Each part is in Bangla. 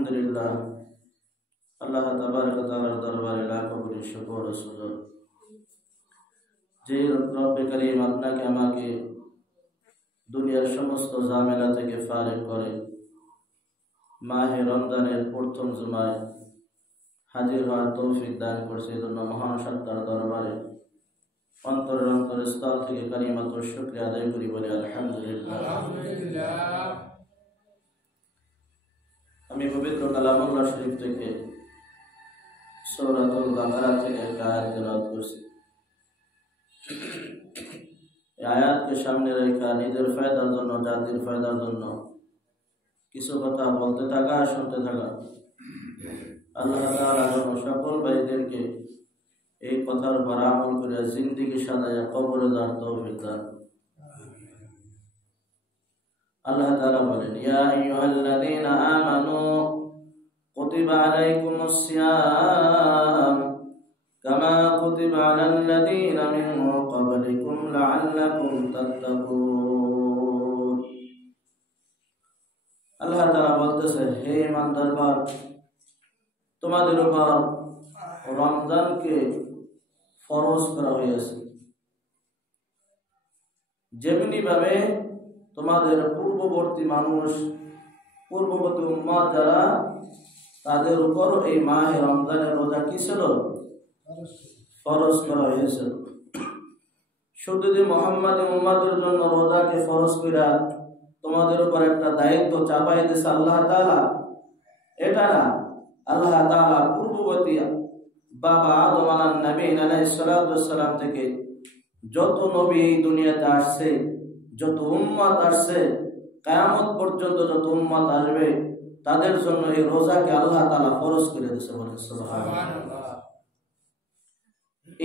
আলহামদুলিল্লাহ আল্লাহ তাবারক ওয়া তাআলার দরবারে লাখ কোটি শুকর ও সুজুদ যে রব্বে করিম আপনাকে আমাকে দুনিয়ার সমস্ত ঝামেলা থেকে ফারিগ করে মাহে রমজানের প্রথম জুমায় হাজির হওয়ার তৌফিক দান করছে। এজন্য মহান সত্তার দরবারে অন্তরের স্থল থেকে কালিমাতুর শুকরিয়া আদায় করি, বলে আলহামদুলিল্লাহ। আমি পবিত্র কালামুল্লাহ শরীফ থেকে সূরাতুল বাকারা থেকে একটা আয়াত তেলাওয়াত করছি। এই আয়াতকে সামনে রেখে নিজের ফায়দার জন্য, জাতির ফায়দার জন্য কিছু কথা বলতে থাকা, শুনতে থাকা। আল্লাহ তাআলা যেন সকল ভাইদেরকে এই কথার উপর আমল করে জিন্দেগি সাজায়া কবরে যাওয়ার তৌফিক দান। আল্লাহ তাআলা বলেন, ইয়া আইয়ুহাল্লাযীনা আমানু কুতিবা আলাইকুমুস সিয়াম কামা কুতিবা আলাল্লাযীনা মিন ক্বাবলিকুম লাআল্লাকুম তাত্তাকুন। আল্লাহ তাআলা বলতেছে, হে ইমানদারগণ, তোমাদের উপর রমজানকে ফরজ করা হয়েছে, যেমনি ভাবে তোমাদের পূর্ববর্তী মানুষ, পূর্ববর্তী উম্মত যারা, তাদের উপর এই মাহে রমজানের রোজা কি ছিল? ফরজ করা হয়েছিল। শুধু যে মুহাম্মাদি উম্মতের জন্য রোজাকে ফরজ কইরা তোমাদের উপর একটা দায়িত্ব চাপাই দিয়েছে আল্লাহ তাআলা, এটা না। আল্লাহ তাআলা পূর্ববর্তী বাবা আদম আলাইহিস সালাম থেকে যত নবী এই দুনিয়াতে আসছে, যত উম্মত আসছে, কিয়ামত পর্যন্ত যত উম্মত আসবে, তাদের জন্য এই রোজাকে আল্লাহ তাআলা ফরজ করে দিয়েছে। বলেন সুবহানাল্লাহ।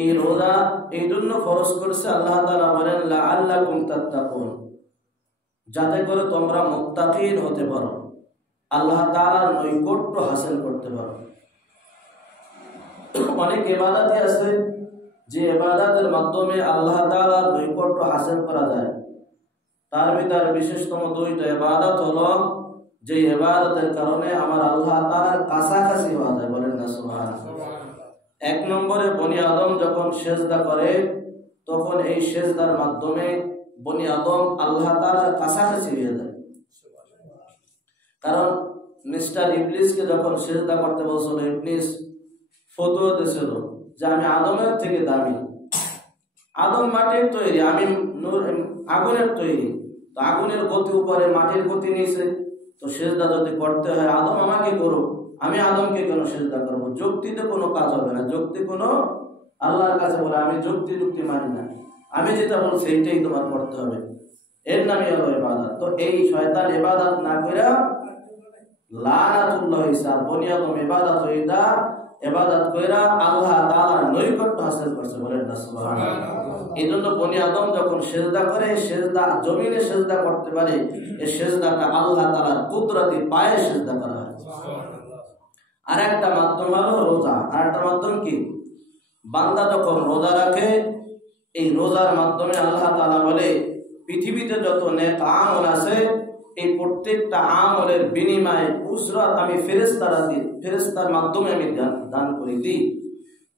এই রোজা এই জন্য ফরজ করেছে আল্লাহ তাআলা বলেন, লাআল্লাকুম তাত্তাকুন, যাতে করে তোমরা মুত্তাকিন হতে পারো, আল্লাহ তাআলার নৈকট্য হাসিল করতে পারো। অনেক ইবাদতই আছে যে ইবাদতের মাধ্যমে আল্লাহ তাআলার নৈকট্য হাসিল করা যায়। তার ভিতরে বিশেষতম দুইটা ইবাদত হলো যে ইবাদতের কারণে আমার আল্লাহ তাআলার কাছাকাছি হওয়া যায়। বলেন না সুবহানাল্লাহ। এক নম্বরে বনি আদম যখন সিজদা করে, তখন এই সিজদার মাধ্যমে বনি আদম আল্লাহ তাআলার কাছাকাছি হয়ে যায়। কারণ মিস্টার ইবলিসকে যখন সিজদা করতে বলছিল, ইবলিস ফতোয়া দিয়েছিল যে আমি আদমের থেকে দামি, আদম মাটির তৈরি, আমি আগুনের তৈরি, তো আগুনের গতি উপরে মাটির গতি নিয়েছে, তো সিজদা যদি করতে হয় আদম আমাকে করো, আমি আদমকে কেন সিজদা করবো? যুক্তিতে কোনো কাজ হবে না। যুক্তি কোনো আল্লাহর কাছে বলে আমি যুক্তি মানি না, আমি যেটা বলছি এইটাই তোমার করতে হবে, এর নামই হলো ইবাদত। তো এই শয়তান ইবাদত না কইরা লানাতুল্লাহ হইছে, আর বনি আদম ইবাদত কইরা আল্লাহ তাআলার নৈকট্য হাসিল করছে। বলেন না সুবহানাল্লাহ। এইজন্য বনি আদম যখন সিজদা করে, সিজদা জমিনে সিজদা করতে পারে, এই সিজদাটা আল্লাহ তাআলার কুদরতি পায়ে সিজদা করা হয়। আর একটা মাধ্যম হলো রোজা। আর একটা মাধ্যম কি? বান্দা যখন রোজা রাখে, এই রোজার মাধ্যমে আল্লাহ তাআলা বলে পৃথিবীতে যত নেক আমল আছে, এই প্রত্যেকটা আমলের বিনিময়ে উজরত আমি ফেরেশতার মাধ্যমে আমি দান করে দিই।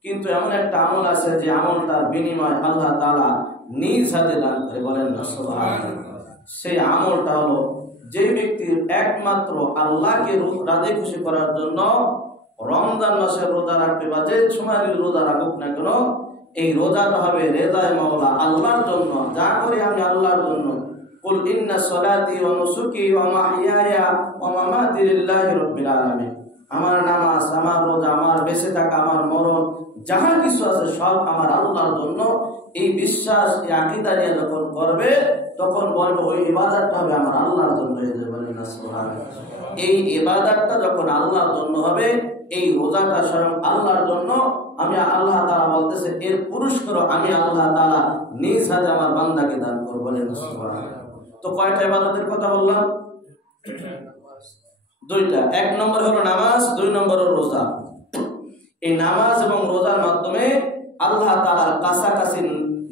কিন্তু এমন একটা আমল আছে যে আমলটার বিনিময় আল্লাহ তাআলা নিজ হাতে দান করে। বলেন না সুবহানাল্লাহ। সেই আমলটা হলো যে ব্যক্তি একমাত্র আল্লাহকে রাজি খুশি করার জন্য রমজান মাসের রোজা রাখবে, বা যে সময় রোজা রাখুক না কেন, এই রোজাটা হবে রেজায়ে মাওলা, আল্লাহর জন্য। যা করি আমি আল্লাহর জন্য। কুল ইন্না সলাতি ওয়া নুসুকি ওয়া মাহইয়ায়া ওয়া মামাতি লিল্লাহি রাব্বিল আলামিন। আমার নামাজ, আমার রোজা, আমার বেঁচে থাকা, আমার মরণ, যাহা কিছু আছে সব আমার আল্লাহর জন্য। এই বিশ্বাস, এই আকীদা নিয়ে যখন করবে, তখন বলবে ওই ইবাদতটা হবে আমার আল্লাহর জন্য। বলেন না সুবহানাল্লাহ। এই ইবাদতটা যখন আল্লাহর জন্য হবে, এই রোজাটা স্বয়ং আল্লাহর জন্য, আমি আল্লাহ তাআলা বলতেছে এর পুরস্কার আমি আল্লাহ তাআলা নিজ হাতে আমার বান্দাকে দান করব। বলেন না সুবহানাল্লাহ। তো কয়টা ইবাদতের কথা বললাম? দুইটা। এক নম্বর হলো নামাজ, দুই নম্বর হলো রোজা। এই নামাজ এবং রোজার মাধ্যমে আল্লাহ তাআলার কাছাকাছি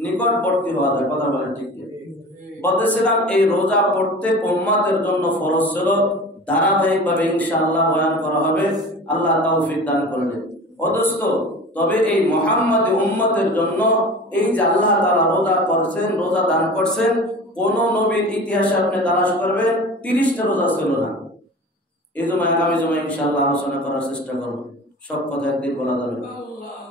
নিকটবর্তী হওয়া যায়। কথা বলেন ঠিক? বলতেছিলাম এই রোজা প্রত্যেক উম্মতের জন্য ফরজ ছিল, ধারাবাহিকভাবে ইনশাআল্লাহ বয়ান করা হবে, আল্লাহ তৌফিক দান করবেন। অদস্ত তবে এই মুহাম্মাদি উম্মতের জন্য এই যে আল্লাহ তাআলা রোজা করছেন, রোজা দান করছেন, কোন নবীর ইতিহাসে আপনি তালাশ করবেন 30টা রোজা ছিল না। এই জন্য আগামী জমা ইনশাআল্লাহ আলোচনা করার চেষ্টা করব, সব কথা একদিন বলা যাবে।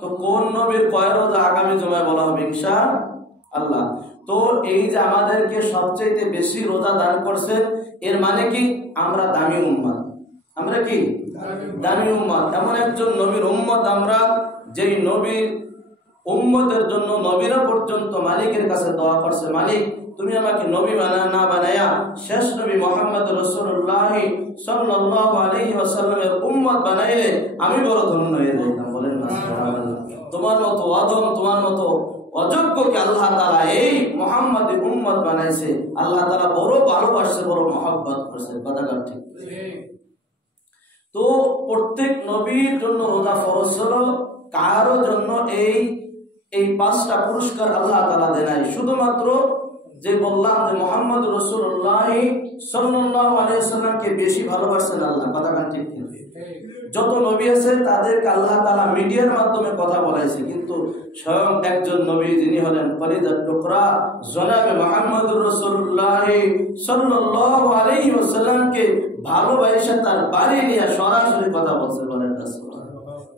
তো কোন নবীর কয় রোজা আগামী জমায় বলা হবে ইনশাআল্লাহ। তো এই যে আমাদেরকে সবচেয়ে বেশি রোজা দান করছেন, এর মানে কি আমরা দামি উম্মত। আমরা কি দামি উম্মত, এমন একজন নবীর উম্মত আমরা, যেই নবীর উম্মতের জন্য নবীরা পর্যন্ত মালিকের কাছে দোয়া করছে, মালিক তুমি আমাকে নবী না বানায়া শেষ নবী মুহাম্মদ রাসূলুল্লাহ সাল্লাল্লাহু আলাইহি ওয়াসাল্লামের উম্মত বানাইলে আমি বড় ধন্য হয়ে যাইতাম। বলেন না সুবহানাল্লাহ। তোমার মতো আদম, তোমার মতো অযোগ্যকে আল্লাহ তাআলা এই মুহাম্মাদি উম্মত বানাইছে, আল্লাহ তাআলা বড় ভালোবাসছে, বড় মহব্বত করছে। কথাটা ঠিক। তো প্রত্যেক নবীর জন্য রোজা ফরজ হলো, কারো জন্য এই 5টা পুরস্কার আল্লাহ তাআলা দেন নাই। শুধুমাত্র যে বললাম যে মুহাম্মদ রাসূলুল্লাহ সাল্লাল্লাহু আলাইহি ওয়াসাল্লামকে বেশি ভালোবাসেন আল্লাহ। কথাটা ঠিক। যত নবী আছে তাদেরকে আল্লাহ তাআলা মিডিয়ার মাধ্যমে কথা বলাইছে, কিন্তু স্বয়ং একজন নবী যিনি হলেন কলিজার টুকরা জনাবে মুহাম্মদুর রাসূলুল্লাহ সাল্লাল্লাহু আলাইহি ওয়াসাল্লামকে ভালোবাসা তার বাড়ি নিয়ে সরাসরি কথা বলছে। বলেন না সুবহানাল্লাহ।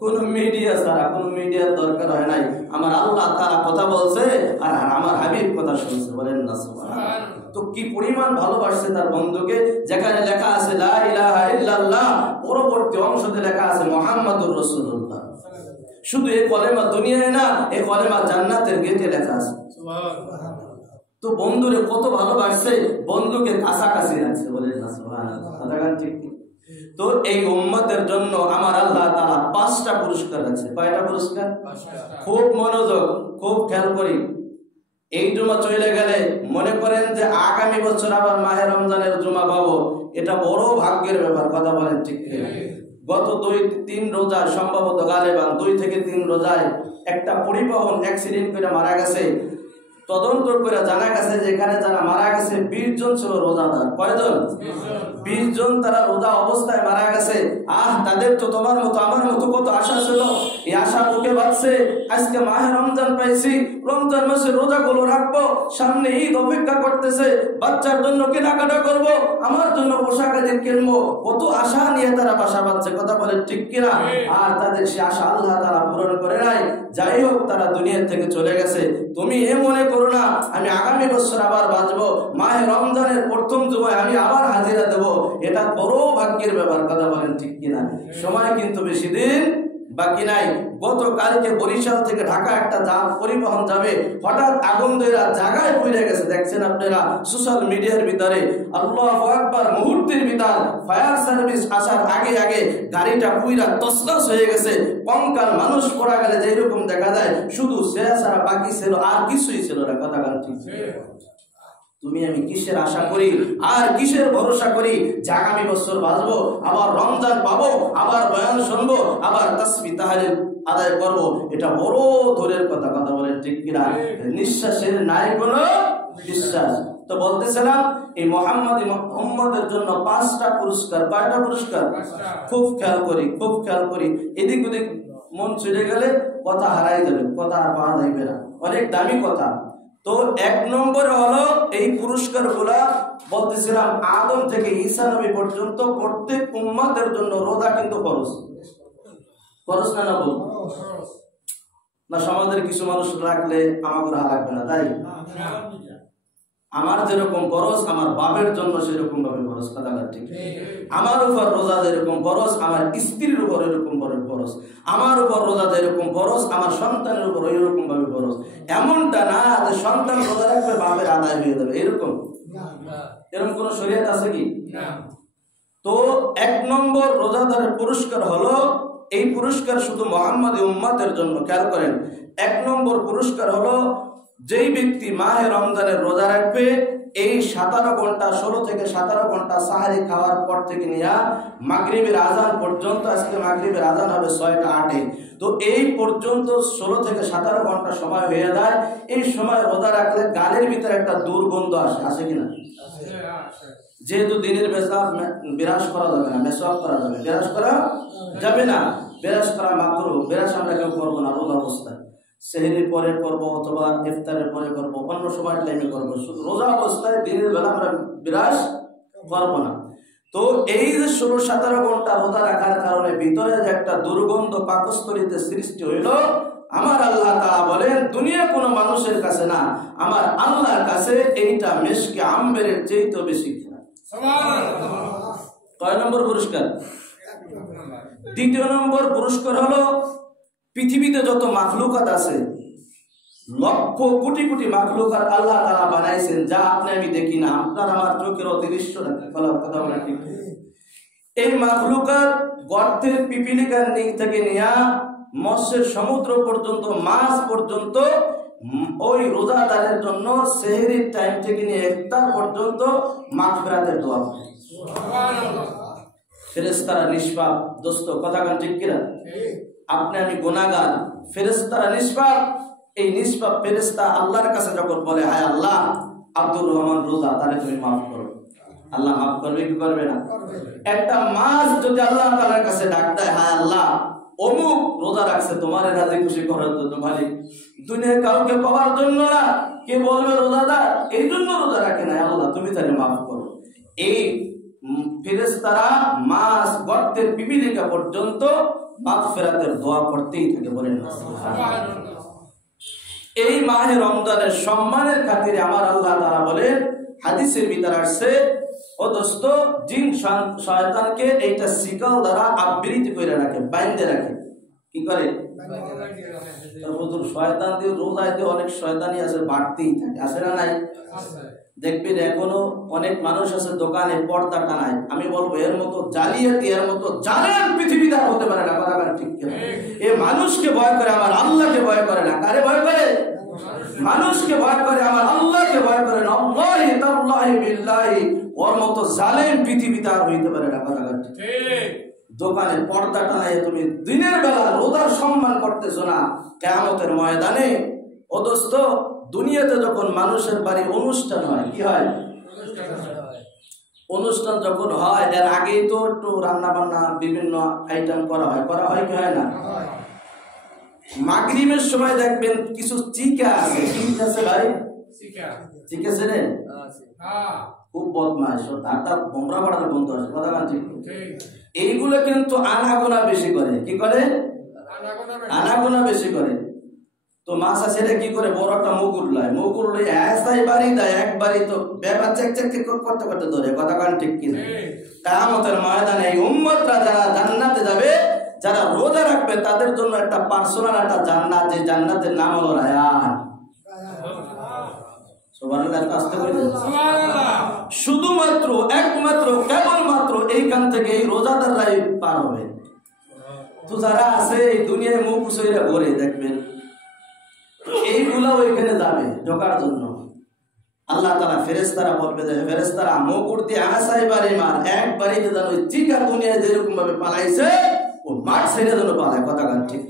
কোন মিডিয়া ছাড়া, কোন মিডিয়ার দরকার হয় নাই, আমার আল্লাহ তাআলা কথা বলছে আর আমার হাবিব কথা শুনছে। বলেন না সুবহানাল্লাহ। তো কি পরিমাণ ভালোবাসছে তার বন্ধুকে, যেখানে লেখা আছে লা ইলাহা ইল্লাল্লাহ, পরবর্তী অংশতে লেখা আছে মুহাম্মাদুর রাসূলুল্লাহ। শুধু এই কলেমা দুনিয়ায় না, এই কলেমা জান্নাতের গেটে লেখা আছে। তো বন্ধুরে কত ভালোবাসছে, বন্ধুকে কাছাকাছি রাখছে। বলেন না সুবহানাল্লাহ। কথাটা ঠিক। তো এই উম্মতের জন্য আমার আল্লাহ তাআলা 5টা পুরস্কার আছে। কয়টা পুরস্কার? খুব মনোযোগ, খুব খেয়াল করি। এই জুমা চলে গেলে মনে করেন যে আগামী বছর আবার মাহে রমজানের জুমা পাবো, এটা বড় ভাগ্যের ব্যাপার। কথা বলেন ঠিক কিনা? গত 2-3 রোজা সম্ভবত গালেবান 2 থেকে 3 রোজায় একটা পরিবহন অ্যাক্সিডেন্ট করে মারা গেছে। তদন্ত করে জানা গেছে যে এখানে যারা মারা গেছে 20 জন ছিল রোজাদার। কয়জন? 20 জন তারা রোজা অবস্থায় মারা গেছে। তাদের তো তোমার মতো আমার মতো কত আশা ছিল, এই আশা বুকে বাঁধছে। আজকে মাহে রমজান পাইছি, রমজান মাসে রোজাগুলো রাখবো, সামনে ঈদ অপেক্ষা করতেছে, বাচ্চার জন্য কেনাকাটা করব, আমার জন্য পোশাক আদি কিনবো, কত আশা নিয়ে তারা বাসা বাঁধছে। কথা বলে ঠিক কিনা? আর তাদের সে আশা আল্লাহ তাআলা পূরণ করে নাই। যাই হোক, তারা দুনিয়া থেকে চলে গেছে। তুমি এ মনে করো না আমি আগামী বছর আবার বাঁচবো, মাহে রমজানের প্রথম জুমায় আমি আবার হাজিরা দেব, এটা বড় ভাগ্যের ব্যাপার। কথা বলেন ঠিক কিনা? সময় কিন্তু বেশি দিন বাকি নাই। গতকালকে বরিশাল থেকে ঢাকা একটা পরিবহন যাবে, হঠাৎ আগুন ধরে জায়গায় পড়ে গেছে। দেখছেন আপনারা সোশ্যাল মিডিয়ার ভিতরে। আল্লাহু আকবার। মুহূর্তের ভিতর ফায়ার সার্ভিস আসার আগে আগে গাড়িটা পুইরা তছনছ হয়ে গেছে। কঙ্কাল মানুষ পড়া গেলে যেরকম দেখা যায়, শুধু সে ছাড়া বাকি ছিল আর কিছুই ছিল না। কথা ঠিক। তুমি আমি কিসের আশা করি আর কিসের ভরসা করি যে আগামী বছর বাঁচবো, আবার রমজান পাবো, আবার বয়ান শুনবো, আবার তাসবিহ তাহলিল আদায় করবো? এটা বড় দূরের কথা। কথা বলেন ঠিক কিনা? নিঃশ্বাসের নাই কোনো বিশ্বাস। তো বলতেছিলাম এই মুহাম্মাদি উম্মতের জন্য 5টা পুরস্কার। কয়টা পুরস্কার? খুব খেয়াল করি, খুব খেয়াল করি। এদিক ওদিক মন চলে গেলে কথা হারাই যাবে, কথা আর পাওয়া যাবে না। অনেক দামি কথা। তো 1 নম্বরে হলো এই পুরস্কার গুলা বলতেছিলাম আদম থেকে ঈসা নবী পর্যন্ত প্রত্যেক উম্মতের জন্য রোজা কিন্তু ফরজ। ফরজ না বল না? সমাজের কিছু মানুষ রাখলে আমার লাগবে না, তাই আমার যেরকম ফরজ আমার বাপের জন্য সেরকম ভাবে ফরজ। কথা ঠিক। আমার উপর রোজা যেরকম ফরজ আমার স্ত্রীর উপর এরকম ভাবে ফরজ, আমার উপর রোজা যেরকম ফরজ আমার সন্তানের উপর এরকম ভাবে ফরজ। এমনটা না যে সন্তান রোজা রাখবে বাপের আদায় হয়ে যাবে, এরকম কোন শরীয়ত আছে কি? তো 1 নম্বর রোজাদারের পুরস্কার হলো, এই পুরস্কার শুধু মুহাম্মাদি উম্মতের জন্য। খেয়াল করেন, 1 নম্বর পুরস্কার হলো যেই ব্যক্তি মাহে রমজানের রোজা রাখবে, এই 17 ঘন্টা 16 থেকে 17 ঘন্টা সাহারি খাওয়ার পর থেকে নিয়ে মাগরিবের আজান পর্যন্ত, আজকে মাগরিবের আজান হবে 6টা 8-এ, তো এই পর্যন্ত 16 থেকে 17 ঘন্টা সময় হয়ে যায়। এই সময় রোজা রাখলে গালের ভিতরে একটা দুর্গন্ধ আসে, আসে কিনা? যেহেতু দিনের বিরাজ করা যাবে না, মেসওয়াক করা যাবে, বিরাজ করা যাবে না, বিরাজ করা মাকরুহ, বিরাজ আমরা কেউ করবো না রোজা অবস্থায়। সেহরির পরে করব অথবা ইফতারের পরে করব, অন্য সময় টাইমে করব, শুধু রোজা অবস্থায় দিনের বেলা আমরা বিরাজ করবো না। তো এই যে 16-17 ঘন্টা রোজা রাখার কারণে ভিতরে যে একটা দুর্গন্ধ পাকস্থলীতে সৃষ্টি হইল, আমার আল্লাহ তাআলা বলেন দুনিয়া কোনো মানুষের কাছে না, আমার আল্লাহর কাছে এইটা মেশকে আম্বেরের চেয়েও বেশি কিনা। কয় নম্বর পুরস্কার? দ্বিতীয় নম্বর পুরস্কার হলো পৃথিবীতে যত মাখলুকাত আছে, লক্ষ কোটি কোটি মাখলুকাত আল্লাহ তাআলা বানাইছেন, যা আপনি আমি দেখি না, আপনার আমার চোখের অদৃশ্য কথা বলেন ঠিক। এই মাখলুকাত গর্তের পিপিলিকার থেকে নিয়ে মৎস্যের সমুদ্র পর্যন্ত, মাছ পর্যন্ত, ওই রোজাদারের জন্য সেহরির টাইম থেকে নিয়ে ইফতার পর্যন্ত মাগফিরাতের দোয়া করে। ফেরেশতারা নিষ্পাপ, দোস্ত কথা কান ঠিক কিনা? আপনি আমি গুনাহগার, ফেরেশতারা নিষ্পাপ। এই নিষ্পাপ ফেরেশতা আল্লাহর কাছে যখন বলে, হায় আল্লাহ আব্দুর রহমান রোজা, তারে তুমি মাফ করো, আল্লাহ মাফ করবে কি করবে না? একটা মাছ যদি আল্লাহ তাআলার কাছে ডাক দেয়, হায় আল্লাহ অমুক রোজা রাখছে তোমার রাজি খুশি করার জন্য, মালিক দুনিয়ায় কাউকে পাওয়ার জন্য না, কে বলবে রোজাদার এই জন্য রোজা রাখে না, আল্লাহ তুমি তাকে মাফ করো। এই ফেরেশতারা মাছ গর্তের পিপিলিকা পর্যন্ত মাগফিরাতের দোয়া করতেই থাকে, বলেন না সুবহানাল্লাহ। এই মাহে রমজানের সম্মানের খাতিরে আমার আল্লাহ তাআলা বলেন, হাদিসের ভিতরে আসছে, ও দোস্ত জিন শয়তানকে এইটা শিকল দ্বারা আবৃত করে রাখে, বাইন্ধে রাখে। কি করে? হুজুর শয়তান দিয়ে রোজায় দিয়ে অনেক শয়তানি আছে, বাড়তেই থাকে, আছে না নাই? দেখবেন এখনো অনেক মানুষ আছে দোকানে পর্দা টানায়, আমি বলবো এর মতো জালিয়াতি, এর মতো জালেম পৃথিবীতে আর হতে পারে না, কথা ঠিক কিনা? এ মানুষকে ভয় করে, আমার আল্লাহকে ভয় করে না। কারে ভয় করে? মানুষকে ভয় করে, আমার আল্লাহকে ভয় করে না। আল্লাহি তাআলাহি বিল্লাহি, ওর মতো জালেম পৃথিবীতে আর হইতে পারে না, কথা ঠিক। দোকানে পর্দা টানায় তুমি দিনের বেলা রোজার সম্মান করতেছো না, কিয়ামতের ময়দানে ও দোস্ত দুনিয়াতে যখন মানুষের বাড়ি অনুষ্ঠান হয়, কি হয়? অনুষ্ঠান যখন হয় এর আগেই তো একটু রান্না বান্না বিভিন্ন আইটেম করা হয় কি হয় না? মাগরিবের সময় দেখবেন কিছু চিকা আছে, কি আছে ভাই? চিকা আছে রে, খুব বদমাশ, তারটা বোমরা বাড়ার বন্ধু আছে, কথা ঠিক। এইগুলো কিন্তু আনাগোনা বেশি করে, কি করে? আনাগোনা বেশি করে। তো মাছ আছে কি করে? বড় একটা মুগুর লয়, মুগুর লই এসাই বাড়ি দেয়, একবারই তো বেবা চেক চেক করতে করতে ধরে, কথা ঠিক কিনা? কিয়ামতের ময়দানে এই উম্মতরা যারা জান্নাতে যাবে, যারা রোজা রাখবে, তাদের জন্য একটা পার্সোনাল একটা জান্নাত, যে জান্নাতের নাম হলো রায়ান। সুবহানাল্লাহ, আস্তে করে সুবহানাল্লাহ। শুধুমাত্র একমাত্র কেবলমাত্র এইখান থেকে এই রোজাদাররাই পার হবে। তো যারা আছে এই দুনিয়ায় মুখ উঁচুইরা ঘুরে দেখবেন, এইগুলা ওইখানে যাবে ঢোকার জন্য। আল্লাহ তাআলা ফেরেশতারা বলবে যে ফেরেশতারা মুকুর দিয়ে আসাই বাড়ি মার, একবারই যেন ওই চিকা দুনিয়ায় যেরকম ভাবে পালাইছে ও মাঠ ছেড়ে যেন পালায়, কথা ঠিক।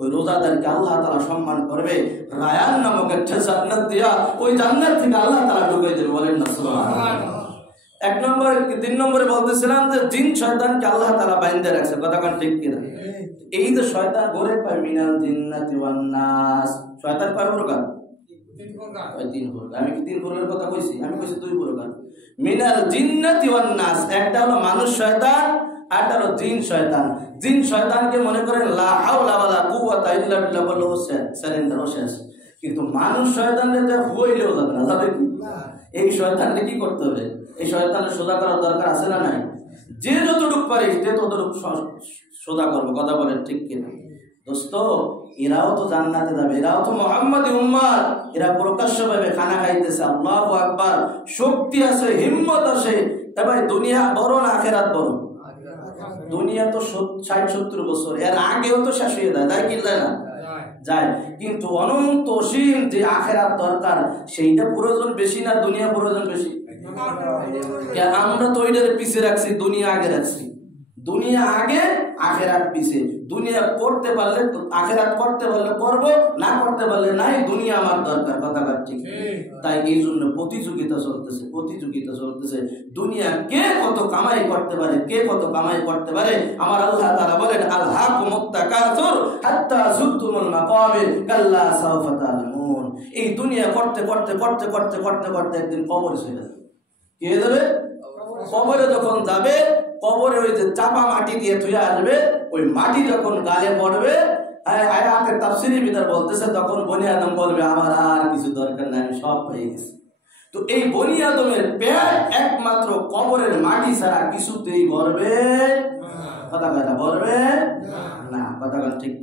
ওই রোজাদারকে আল্লাহ তাআলা সম্মান করবে, রায়ান নামক একটা জান্নাত দিয়া ওই জান্নাত থেকে আল্লাহ তাআলা ঢুকাই দেবে, বলেন না সুবহানাল্লাহ। এক নম্বরে, 3 নম্বরে বলতেছিলাম যে জিন শয়তানকে আল্লাহ তাআলা বাইন্ধে রাখছে, কথা ঠিক কিনা? এই যে শয়তান ঘরে পায়, মিনাল জিন্নাতি ওয়ান নাস, শয়তান কয় প্রকার? 3 প্রকার। আমি কি 3 প্রকারের কথা কইছি? আমি কইছি 2 প্রকার। মিনাল জিন্নাতি ওয়ান নাস, একটা হলো মানুষ শয়তান, আরটা হলো জিন শয়তান। জিন শয়তানকে মনে করেন লা হাওলা ওয়ালা কুওয়াতা ইল্লা বিল্লাহ বলে সারেন্ডার শেষ, কিন্তু মানুষ শয়তানের যা হইলেও যাবে না, যাবে কি? এই শয়তানকে কি করতে হবে? এই শয়তানের সোজা করার দরকার আছে না নাই? যে যতটুক পারিস যে ততটুক সোজা করবে, কথা বলেন ঠিক কিনা? দোস্ত এরাও তো জান্নাতে যাবে, এরাও তো মুহাম্মাদি উম্মত, এরা প্রকাশ্যভাবে খানা খাইতেছে, আল্লাহু আকবার, শক্তি আছে, হিম্মত আছে। এবার দুনিয়া বড় না আখিরাত বড়? দুনিয়া তো 60-70 বছর, এর আগেও তো শেষ হয়ে যায়, তাই কি যায় না? যায়। কিন্তু অনন্ত অসীম যে আখিরাত দরকার, সেইটা প্রয়োজন বেশি না দুনিয়া প্রয়োজন বেশি? আমরা তো ওইটার পিছিয়ে রাখছি, দুনিয়া আগে রাখছি। দুনিয়া আগে আখেরাত পিছে। দুনিয়া করতে পারলে আখেরাত করতে পারলে করব, না করতে পারলে নাই, দুনিয়া আমার দরকার। কথা ঠিক। তাই এই জন্য প্রতিযোগিতা চলতেছে। দুনিয়া কে কত কামাই করতে পারে, কে কত কামাই করতে পারে। আমার আল্লাহ তাআলা বলেন আলহাকুমুত তাকাসুর হাত্তা যুরতুমুল মাকাবির কাল্লা সাওফা তা'লামুন। এই দুনিয়া করতে একদিন কবরে চলে যাবে। কে যাবে? কবরে যখন যাবে, কবরে ওই যে চাপা মাটি দিয়ে ধুয়ে আসবে, ওই মাটি যখন গালে পড়বে, আয়াতে তাফসীরের ভিতর বলতেছে তখন বনি আদম বলবে আমার আর কিছু দরকার নাই, আমি সব পেয়ে গেছি। তো এই বনি আদমের পেট একমাত্র কবরের মাটি ছাড়া কিছুতেই ভরবে কথা কয় না, ভরবে না। কথা ঠিক।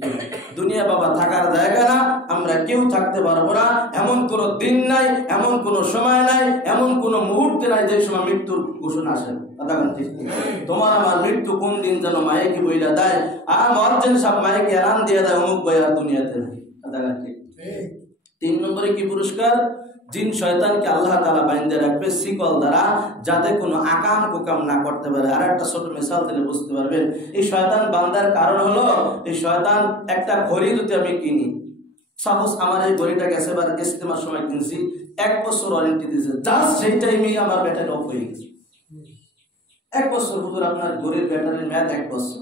দুনিয়া বাবা থাকার জায়গা না, আমরা কেউ থাকতে পারবো না। এমন কোন দিন নাই, এমন কোন সময় নাই, এমন কোন মুহূর্তে নাই যে সময় মৃত্যুর ঘোষণা আসে। কথা ঠিক। তোমার আমার মৃত্যু কোন দিন যেন মাইকে বইলা দেয়, আর মুয়াজ্জিন সাহেব মাইকে এলান দিয়ে দেয় অমুক ভাই আর দুনিয়াতে নাই। কথা ঠিক। 3 নম্বরে কি পুরস্কার? জিন শয়তানকে আল্লাহ তাআলা বাইন্ধে রাখবে শিকল দ্বারা, যাতে কোনো আকাম কুকাম না করতে পারে। আর একটা ছোট মিসাল দিলে বুঝতে পারবেন এই শয়তান বান্দার কারণ হলো, এই শয়তান একটা ঘড়ি যদি আমি কিনি, সাপোজ আমার এই ঘড়িটা গেছে বার ইস্তেমার সময় কিনছি, 1 বছর ওয়ারেন্টি দিয়েছে, জাস্ট সেই টাইমেই আমার ব্যাটারি অফ হয়ে গেছে। 1 বছর হুজুর আপনার ঘড়ির ব্যাটারির মেয়াদ 1 বছর।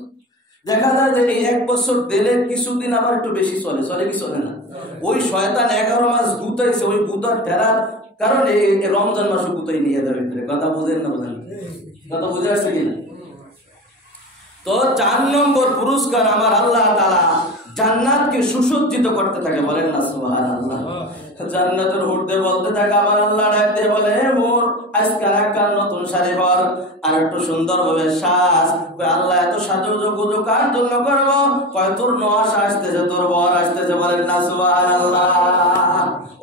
দেখা যায় যে এই 1 বছর দিলে কিছুদিন আবার একটু বেশি চলে কি চলে না? ওই শয়তান 11 মাস গুতাইছে, ওই গুতার টেরার কারণে রমজান মাসে গুতাই নিয়ে যাবে। কথা বুঝেন না? বুঝেন? কথা বুঝে আসছে কিনা? তো 4 নম্বর পুরস্কার আমার আল্লাহ তাআলা জান্নাতকে সুসজ্জিত করতে থাকে। বলেন না সুবহানাল্লাহ। জান্নাতের হুরদে বলতে থাকে আমার আল্লাহ ডাক দিয়ে বলে মোর আজকে একটা নতুন শাড়ি পর, আর একটু সুন্দর ভাবে সাজ। আল্লাহ এত সাজুগুজু কার জন্য করবো? কয় তোর নওয়াজ আসতেছে, তোর বর আসতেছে। বলেন না সুবহানাল্লাহ।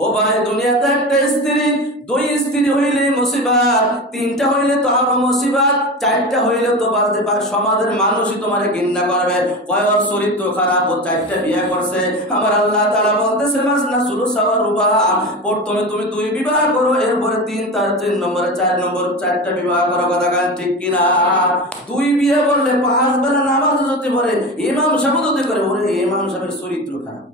ও ভাই দুনিয়াতে একটা স্ত্রী, 2 স্ত্রী হইলে মুসিবত, 3টা হইলে তো আরো মুসিবত, 4টা হইলে তো সমাজের মানুষই তোমার ঘৃণা করবে। কয় ওর চরিত্র খারাপ, ও 4টা বিয়ে করছে। আমার আল্লাহ তাআলা বলতেছে মাসনা সুলুসা ওয়া রুবা, প্রথমে তুমি 2 বিবাহ করো, এরপরে 3, তার 3 নম্বরে 4 নম্বর 4টা বিবাহ করো। কথা গান ঠিক কিনা? 2 বিয়ে বললে 5 বেলা নামাজ যদি পড়ে, ইমাম সাহেব যদি করে, ওরে ইমাম সাহেবের চরিত্র খারাপ।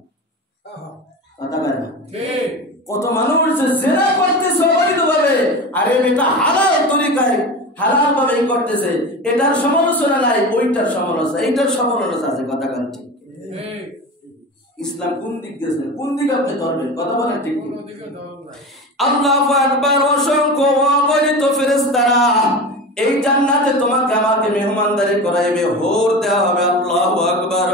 কথা গান ঠিক। কত মানুষ যে জেনা করতেছে অবৈধভাবে, আরে বেটা হালাল তরিকায় হালাল ভাবে করতেছে, এটার সমালোচনা নাই, ওইটার সমালোচনা, এইটার সমালোচনা আছে। কথা গান ঠিক। ইসলাম কোন দিক দিয়েছেন, কোন দিকে আপনি ধরবেন? কথা বলেন ঠিক। আল্লাহু আকবার। অসংখ্য অগণিত ফেরেশতারা এই জান্নাতে তোমাকে আমাকে মেহমানদারি করাইবে, হুর দেওয়া হবে। আল্লাহু আকবার।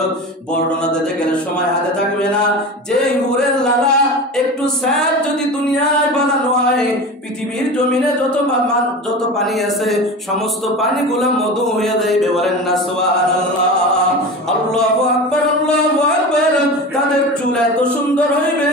বর্ণনা দিতে গেলে সময় হাতে থাকবে না। যে হুরের লালা একটু স্যাপ যদি দুনিয়ায় বানানো হয়, পৃথিবীর জমিনে যত পানি আছে সমস্ত পানিগুলো মধু হয়ে যাইবে। বলেন না সুবহানাল্লাহ। আল্লাহু আকবার, আল্লাহু আকবার। তাদের চুল এত সুন্দর হইবে,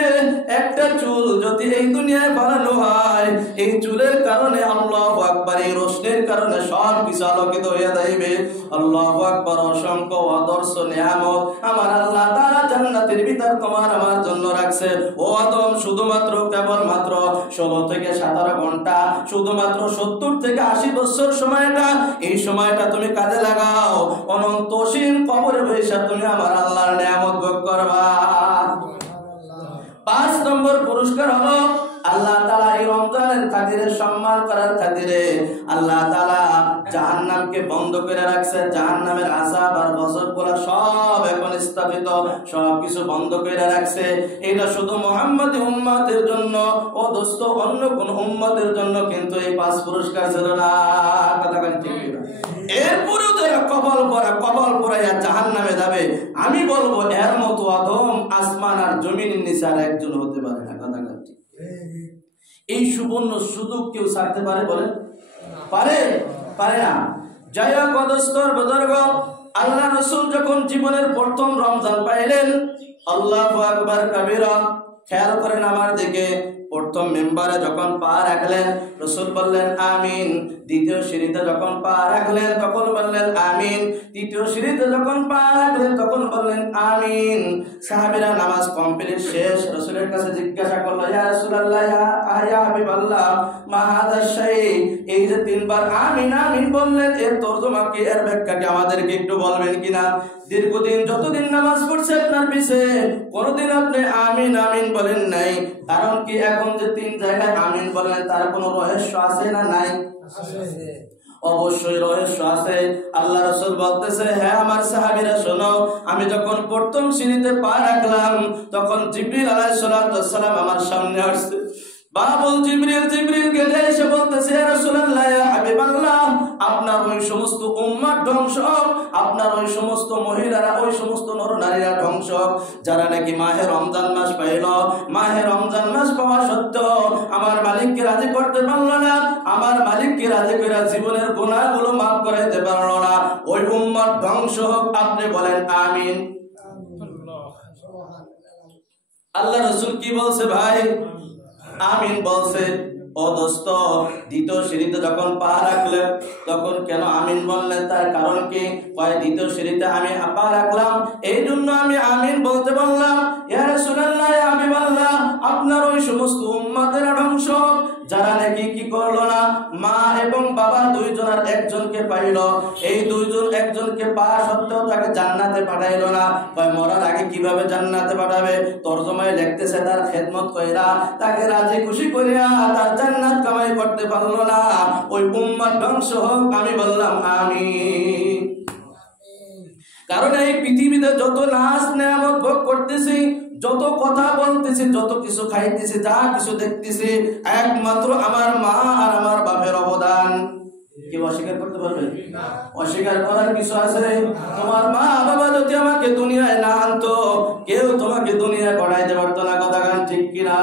একটা চুল যদি এই দুনিয়ায় বানানো হয়, এই চুলের কারণে আল্লাহু আকবার, এই রোশনের কারণে সব কিছু আলোকিত হয়ে যাইবে। আল্লাহু আকবার। অসংখ্য আদর্শ নিয়ামত আমার আল্লাহ তাআলা জান্নাতের ভিতর তোমার আমার জন্য রাখছে। ও আদম, শুধুমাত্র কেবলমাত্র 16 থেকে 17 ঘন্টা, শুধুমাত্র 70 থেকে 80 বছর সময়টা, এই সময়টা তুমি কাজে লাগাও। অনন্ত অসীম কবরে বসে তুমি আমার আল্লাহর নিয়ামত ভোগ করবা। 5 নম্বর পুরস্কার হলো আল্লাহ তাআলা এই রমজানের খাতিরে, সম্মান করার খাতিরে আল্লাহ তাআলা জাহান্নামকে বন্ধ করে রাখছে। জাহান্নামের আযাব আর গজবগুলো সব এখন স্থাপিত, সব কিছু বন্ধ করে রাখছে। এটা শুধু মুহাম্মাদি উম্মতের জন্য। ও দোস্ত, অন্য কোন উম্মতের জন্য কিন্তু এই 5 পুরস্কার ছিল না। কথা বলেন ঠিক না? এরপরেও যারা কবল পড়াইয়া জাহান্নামে যাবে, আমি বলবো এর মতো আদম আসমান আর জমিনের নিচে আর একজন হতে পারে না। কথা বলেন ঠিক। এই সুবর্ণ সুযোগ কেউ ছাড়তে পারে? বলেন পারে না। যাই হোক অদস্তর বুজুর্গ, আল্লাহ রাসূল যখন জীবনের প্রথম রমজান পাইলেন, আল্লাহু আকবার কাবীরা, খেয়াল করেন আমার দিকে, প্রথম মেম্বারে যখন পা রাখলেন রাসূল বললেন আমিন, দ্বিতীয় সিঁড়িতে যখন পা রাখলেন তখন বললেন আমিন, তৃতীয় সিঁড়িতে যখন পা রাখলেন তখন বললেন আমিন। সাহাবীরা নামাজ কমপ্লিট শেষ, রাসূলের কাছে জিজ্ঞাসা করলো, ইয়া রাসূলুল্লাহ, ইয়া হাবিবাল্লাহ, মা হাযা শাই, এই যে তিনবার আমিন আমিন বললেন, এর তরজমা কি, এর ব্যাখ্যা কি আমাদেরকে একটু বলবেন কিনা? দীর্ঘদিন যতদিন নামাজ পড়ছে আপনার পিছে কোনদিন আপনি আমিন আমিন বলেন নাই, কারণ কি এখন যে তিন জায়গায় আমিন বলেন তার কোনো রহস্য আছে না নাই? অবশ্যই রহস্য আছে। আল্লাহ রাসূল বলতেছে, হ্যাঁ আমার সাহাবীরা শোনো, আমি যখন প্রথম সিঁড়িতে পা রাখলাম তখন জিবরিল আলাইহিস সালাম আমার সামনে আসছে। বাবুল জিবরিল গেলে এসে বলতেছে, ইয়া রাসূলুল্লাহ, ইয়া হাবিবাল্লাহ, আপনার ওই সমস্ত উম্মত ধ্বংস, আপনার ওই সমস্ত মহিলারা, ওই সমস্ত নরনারীরা ধ্বংস যারা নাকি মাহে রমজান মাস পাইল, মাহে রমজান মাস পাওয়া সত্ত্বেও আমার মালিককে রাজি করতে পারল না, আমার মালিককে রাজি করে জীবনের গুনাহগুলো মাফ করাইতে পারল না, ওই উম্মত ধ্বংস হোক। আপনি বলেন আমিন। আল্লাহ রাসূল কি বলছে ভাই? আমিন বলছে। ও দোস্ত, দ্বিতীয় সিঁড়িতে যখন পা রাখলেন তখন কেন আমিন বললেন? তার কারণ কি? দ্বিতীয় সিঁড়িতে আমি পা রাখলাম এই জন্য আমি আমিন বলতে বললাম। ইয়া রাসূলুল্লাহ, ইয়া হাবিবাল্লাহ, আপনার ওই সমস্ত উম্মতের ধ্বংস যারা নাকি কি করলো না, মা এবং বাবা দুইজনের একজনকে পাইল, এই দুইজন একজনকে পাওয়া সত্ত্বেও তাকে জান্নাতে পাঠাইলো না। মরার আগে কিভাবে জান্নাতে পাঠাবে? তরজমায় লিখতেছে, তার খেদমত কইরা, তাকে রাজি খুশি করিয়া তার জান্নাত কামাই করতে পারলো না, ওই উম্মত ধ্বংস হোক। আমি বললাম আমিন। কারণ এই পৃথিবীতে যত নাচ নেয়ামত ভোগ করতেছি, যত কথা বলতেছি, যত কিছু খাইতেছি, যা কিছু দেখতেছি, একমাত্র আমার মা আর আমার বাপের অবদান। কেউ অস্বীকার করতে পারবে? অস্বীকার করার কিছু আছে? তোমার মা বাবা যদি আমাকে দুনিয়ায় না আনতো, কেউ তোমাকে দুনিয়ায় পাঠাইতে পারতো না। কথা গান ঠিক কিনা?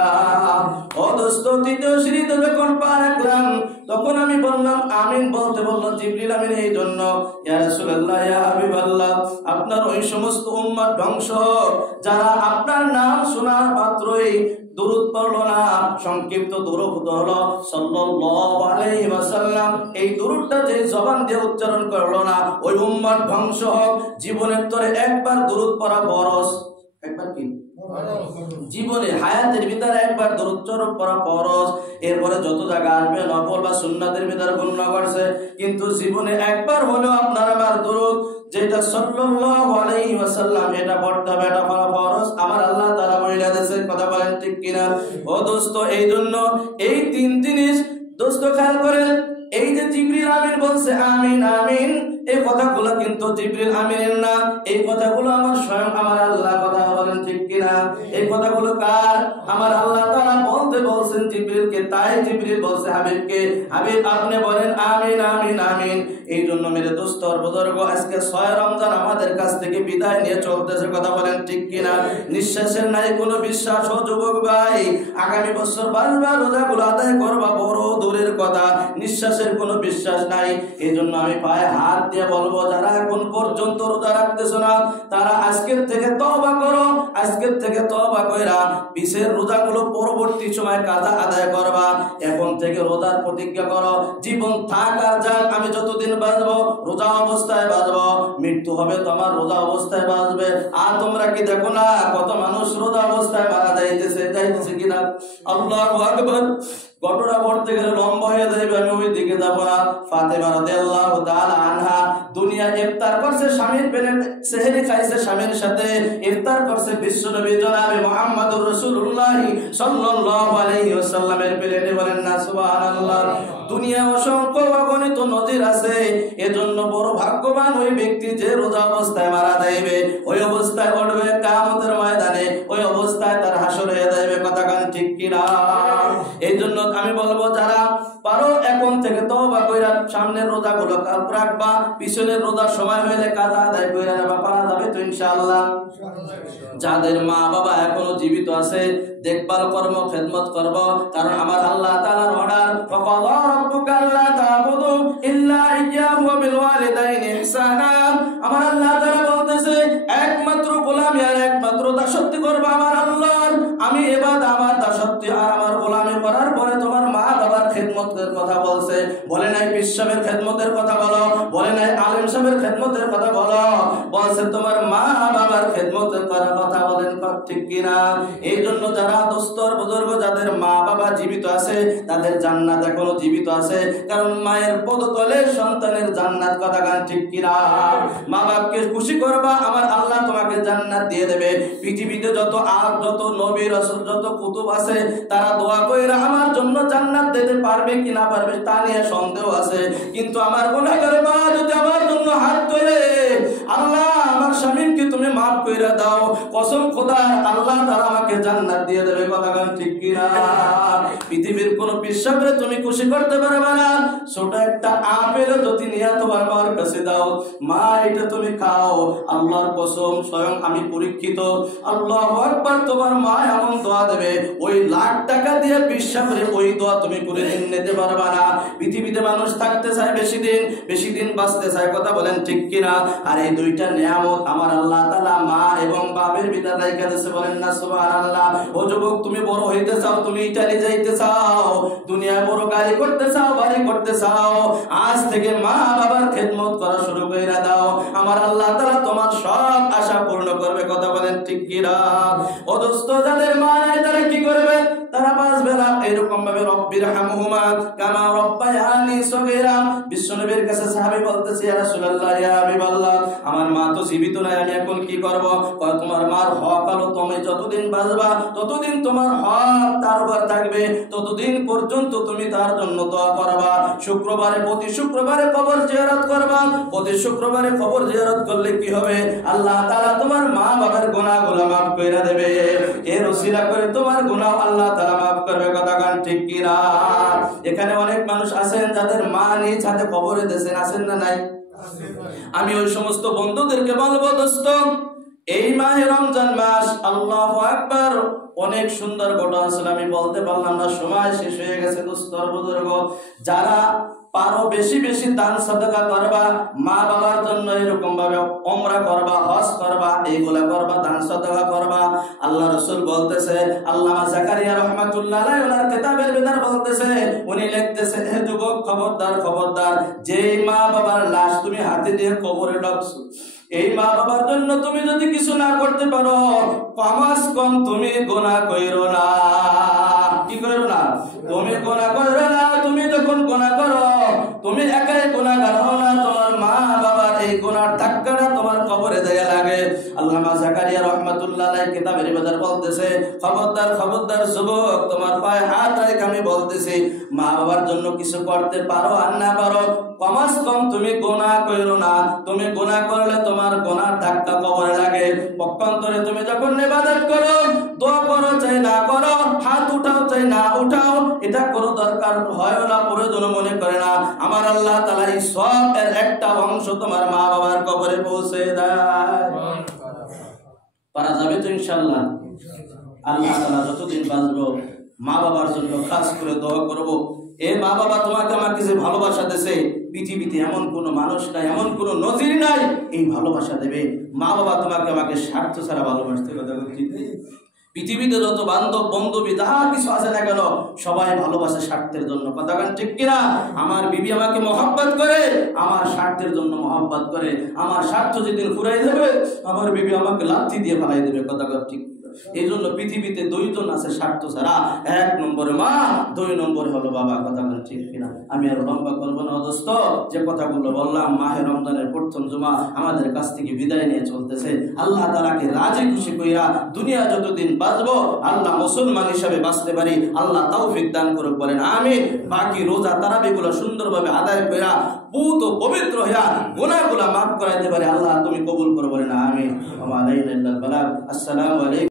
ও দোস্ত, তৃতীয় সিঁড়িতে যখন পা রাখলাম তখন আমি বললাম আমিন বলতে বলল জিবরিল আমিন এই জন্য, ইয়া রাসূলুল্লাহ, ইয়া হাবিবাল্লাহ, আপনার ওই সমস্ত উম্মত ধ্বংস যারা আপনার নাম শোনার মাত্রই দুরূদ পড়লো না, সংক্ষিপ্ত দুরূদ হলো সাল্লাল্লাহু আলাইহি ওয়াসাল্লাম, এই দুরূদটা যে জবান দিয়ে উচ্চারণ করলো না, ওই উম্মত ধ্বংস হোক। জীবনের তরে একবার দুরূদ পড়া ফরজ। একবার কি? জীবনে হায়াতের ভিতরে একবার দরুদ শরীফ পড়া ফরজ। এরপরে যত জায়গা আসবে নফল বা সুন্নাতের ভিতরে গণ্য করছে, কিন্তু জীবনে একবার হলো আপনার আমার দরুদ যেটা সাল্লাল্লাহু আলাইহি ওয়াসাল্লাম, এটা পড়তে হবে, এটা পড়া ফরজ। আমার আল্লাহ তাআলা বলে দিয়েছে। কথা বলেন ঠিক কিনা? ও দোস্ত, এই জন্য এই তিন জিনিস দোস্ত খেয়াল করেন। এই যে জিবরিল আমিন বলছে আমিন আমিন, এই কথাগুলো কিন্তু জিবরিল আমিনের না, এই কথাগুলো আমার স্বয়ং আমার আল্লাহ। কথা বলেন ঠিক কিনা? এই কথাগুলো কার? আমার আল্লাহ তাআলা বলতে বলছেন জিবরিলকে, তাই জিবরিল বলছে হাবিবকে, হাবিব আপনি বলেন আমিন আমিন আমিন। এই জন্য মেরে দোস্ত আর বুজুর্গ, আজকে 6 রমজান আমাদের কাছ থেকে বিদায় নিয়ে চলতেছে। কথা বলেন ঠিক কিনা? নিঃশ্বাসের নাই কোনো বিশ্বাস। ও যুবক ভাই, আগামী বছর বারবার রোজাগুলো আদায় করবা, বড় দূরের কথা, নিঃশ্বাসের কোনো বিশ্বাস নাই। এই জন্য আমি পায়ে হাত দিয়ে বলবো, যারা এখন পর্যন্ত রোজা রাখতেছো না, তারা আজকের থেকে তওবা করো, আজকের থেকে তওবা কইরা পিছের রোজাগুলো পরবর্তী সময় কাজা আদায় করবা। এখন থেকে রোজার প্রতিজ্ঞা করো, জীবন থাক আর যাক, আমি যতদিন বাঁচবো রোজা অবস্থায় বাঁচবো, মৃত্যু হবে তোমার রোজা অবস্থায় বাঁচবে। আর তোমরা কি দেখো না কত মানুষ রোজা অবস্থায় মারা যাইতেছে কিনা? আল্লাহু আকবার। ঘটনা পড়তে গেলে লম্বা হয়ে যাবে, আমি ওই দিকে যাবো না। ফাতেমা রাদিয়াল্লাহু তাআলা আনহা দুনিয়া ইফতার করছে, স্বামীর পেটে সেহরি খাইছে, স্বামীর সাথে ইফতার করছে বিশ্বনবী জনাবে মুহাম্মদুর রাসূলুল্লাহ সাল্লাল্লাহু আলাইহি ওয়াসাল্লামের প্লেটে। বলেন না সুবহানাল্লাহ। দুনিয়া অসংখ্য অগণিত নজির আছে, এজন্য বড় ভাগ্যবান ওই ব্যক্তি যে রোজা অবস্থায় মারা যাইবে, ওই অবস্থায় উঠবে কিয়ামতের ময়দানে, ওই অবস্থায় তার হাসর হয়ে যাবে। কথা কান ঠিক কিনা? এই জন্য আমি বলবো, যারা পারো এখন থেকে তওবা কইরা সামনের রোজাগুলো রাখবা, পিছনের রোজার সময় হইলে কাজা আদায় কইরা নেবা, পারা যাবে তো ইনশাআল্লাহ। যাদের মা বাবা এখনো জীবিত আছে, দেখভাল কর্ম খেদমত করব, কারণ আমার আল্লাহ তাআলার অর্ডার, ফাকাদা রাব্বুকা আল্লা তা'বুদু ইল্লা ইয়্যাহু ওয়া বিল ওয়ালিদাইনি ইহসানা। আমার আল্লাহ তাআলা বলতেছে, একমাত্র গোলামি আর একমাত্র দাসত্ব করব আমার আল্লাহর। আমি ইবাদত, আমার দাসত্ব আর আমার গোলামি কথা বলছে, বলে নাই পীর সাহেবের খেদমতের কথা বলো, বলে নাই আলেম সাহেবের খেদমতের কথা বলো, বলছে তোমার মা বাবার খেদমতের কথা বলেন, ঠিক কিনা? এই জন্য যারা দোস্তর বুজুর্গ যাদের মা বাবা জীবিত আছে তাদের জান্নাত এখনো জীবিত আছে, কারণ মায়ের পদতলে সন্তানের জান্নাত, কথা গান ঠিক কিনা? মা বাপকে খুশি করবা, আমার আল্লাহ তোমাকে জান্নাত দিয়ে দেবে। পৃথিবীতে যত নবী রাসূল যত কুতুব আছে তারা দোয়া কইরা আমার জন্য জান্নাত দিতে পারবে কিনা পারবে তা নিয়ে সন্দেহ আছে, কিন্তু আমার গুনাহগার মা যদি আমার জন্য হাত তোলে, আল্লাহ আমার স্বামীকে তুমি মাফ কইরা দাও, কসম খোদার আল্লাহ তাআলা আমাকে জান্নাত দিয়ে দেবে, কথা গান ঠিক কিনা? পৃথিবীর কোন পিসাবরে তুমি খুশি করতে পারবে না। ছোট একটা আপেল যদি নিয়ে তোমার মার কাছে দাও, মা এটা তুমি খাও, আল্লাহর কসম স্বয়ং আমি পরীক্ষিত, আল্লাহু আকবার, তোমার মা এমন দোয়া দেবে ওই লাখ টাকা দিয়ে পিসাবরে ওই দোয়া তুমি করে নিতে পারবে না। পৃথিবীতে মানুষ থাকতে চায় বেশি দিন বাঁচতে চায়, কথা বলেন ঠিক কিনা? আর এই দুইটা নিয়ামত আমার আল্লাহ তাআলা মা এবং বাবার ভিতরে রেখে দিয়েছে, বলেন না সুবহানাল্লাহ। ও যুবক, তুমি বড় হইতে চাও, তুমি ইটালি যাইতে চাও, দুনিয়ায় বড় গাড়ি করতে চাও, বাড়ি করতে চাও, আজ থেকে মা বাবার খেদমত করা শুরু করে দাও, আমার আল্লাহ তাআলা তোমার সব আশা পূর্ণ করবে, কথা বলেন ঠিক কিনা? ও দোস্ত, যাদের মা নাই তারা কি করবে? তারা বাঁচবে না এরকম ভাবে, রব্বির হামহুমা কামা রব্বায়ানি সগীরা। বিশ্বনবীর কাছে সাহাবী বলতেছে, ইয়া রাসূলুল্লাহ, ইয়া হাবিবাল্লাহ, আমার মা তো জীবিত নাই, আমি এখন কি করব? কয় তোমার মার হক হলো তুমি যতদিন বাঁচবা ততদিন তোমার হক তার উপর থাকবে, ততদিন পর্যন্ত তুমি তার জন্য দোয়া করবা। প্রতি শুক্রবারে কবর জিয়ারত করবা। প্রতি শুক্রবারে কবর জিয়ারত করলে কি হবে? আল্লাহ তাআলা তোমার মা বাবার গুনাহগুলো maaf কইরা দেবে, এর ওসিলা করে তোমার গুনাহ আল্লাহ তাআলা maaf করবে, কথা গান ঠিক কিনা? এখানে অনেক মানুষ আছেন যাদের মা নিজ হাতে কবরে দিয়েছেন, আছেন না নাই? আমি ওই সমস্ত বন্ধুদেরকে বলবো, দোস্ত, এই মাহে রমজান মাস, আল্লাহু আকবার, অনেক সুন্দর ঘটনা আছে, আমি বলতে পারলাম না, সময় শেষ হয়ে গেছে। দোস্তর বুজুর্গ, যারা পারো বেশি বেশি দান সাদাকা করবা, মা বাবার জন্য এরকম ভাবে উমরা করবা, হজ করবা, এইগুলা করবা, দান সাদাকা করবা। আল্লাহ রাসূল বলতেছে, আল্লামা জাকারিয়া রাহমাতুল্লাহ আলাইহি ওনার কিতাবের ভিতর বলতেছে, উনি লিখতেছে, হে যুবক, খবরদার, যেই মা বাবার লাশ তুমি হাতে দিয়ে কবরে রাখছো, এই মা বাবার জন্য তুমি যদি কিছু না করতে পারো, কমাস কম তুমি গুনাহ কইরো না। কি কইরো না? তুমি গুনাহ কইরো না। তুমি যখন গুনাহ করো, তুমি একাই গুনাহগার হও না, তোমার মা বাবার এই গুনার ধাক্কাটা তোমার কবরে দেয়া লাগে। আল্লামা জাকারিয়া রাহমাতুল্লাহ আলাইহি কিতাবের ভিতর বলতেছে, খবরদার যুবক, তোমার পায়ে হাত রেখে আমি বলতেছি, মা বাবার জন্য কিছু করতে পারো আর না পারো, কমাস কম তুমি গুনাহ কইরো না। তুমি গুনাহ করলে তোমার গুনার ধাক্কা কবরে লাগে। পক্ষান্তরে তুমি যখন ইবাদত করো, দোয়া করো চাই না করো, হাত উঠাও চাই না উঠাও, এটা কোনো দরকার হয় না, প্রয়োজন মনে করে না, আমার আল্লাহ তাআলা এই সব এর একটা অংশ তোমার মা বাবার কবরে পৌঁছে দেয়। পারা যাবে তো ইনশাআল্লাহ? আল্লাহ তাআলা যতদিন বাঁচবো মা বাবার জন্য খাস করে দোয়া করব। এ মা বাবা তোমাকে আমাকে যে ভালোবাসা দিয়েছে, পৃথিবীতে এমন কোনো মানুষ নাই, এমন কোনো নজির নাই এই ভালোবাসা দেবে। মা বাবা তোমাকে আমাকে স্বার্থ ছাড়া ভালোবাসতে, কথা বলছি। পৃথিবীতে যত বান্ধব বন্ধবী যাহা কিছু আছে না কেন, সবাই ভালোবাসে স্বার্থের জন্য, কথা গান ঠিক কিনা? আমার বিবি আমাকে মহব্বত করে, আমার স্বার্থের জন্য মহব্বত করে, আমার স্বার্থ যেদিন ফুরাই দেবে আমার বিবি আমাকে লাথি দিয়ে ফেলাই দেবে, কথা গান ঠিক। এই জন্য পৃথিবীতে দুইজন আছে স্বার্থ ছাড়া, এক নম্বরে মা, দুই নম্বরে হলো বাবা, কথা বলেন ঠিক কিনা? আমি আর লম্বা করবো না দোস্ত, যে কথাগুলো বললাম, মাহে রমজানের প্রথম জুমা আমাদের কাছ থেকে বিদায় নিয়ে চলতেছে। আল্লাহ তাআলাকে রাজি খুশি কইরা দুনিয়া যতদিন বাঁচবো, আল্লাহ মুসলমান হিসাবে বাঁচতে পারি, আল্লাহ তৌফিক দান করুক, বলেন আমিন। বাকি রোজা তারাবিগুলো সুন্দরভাবে আদায় কইরা পুত ও পবিত্র হইয়া গুনাহগুলো মাফ করাইতে পারে, আল্লাহ তুমি কবুল করো, বলেন আমিন। ওয়া আলাইনা ইল্লাল বালাগ। আসসালামু আলাইকুম।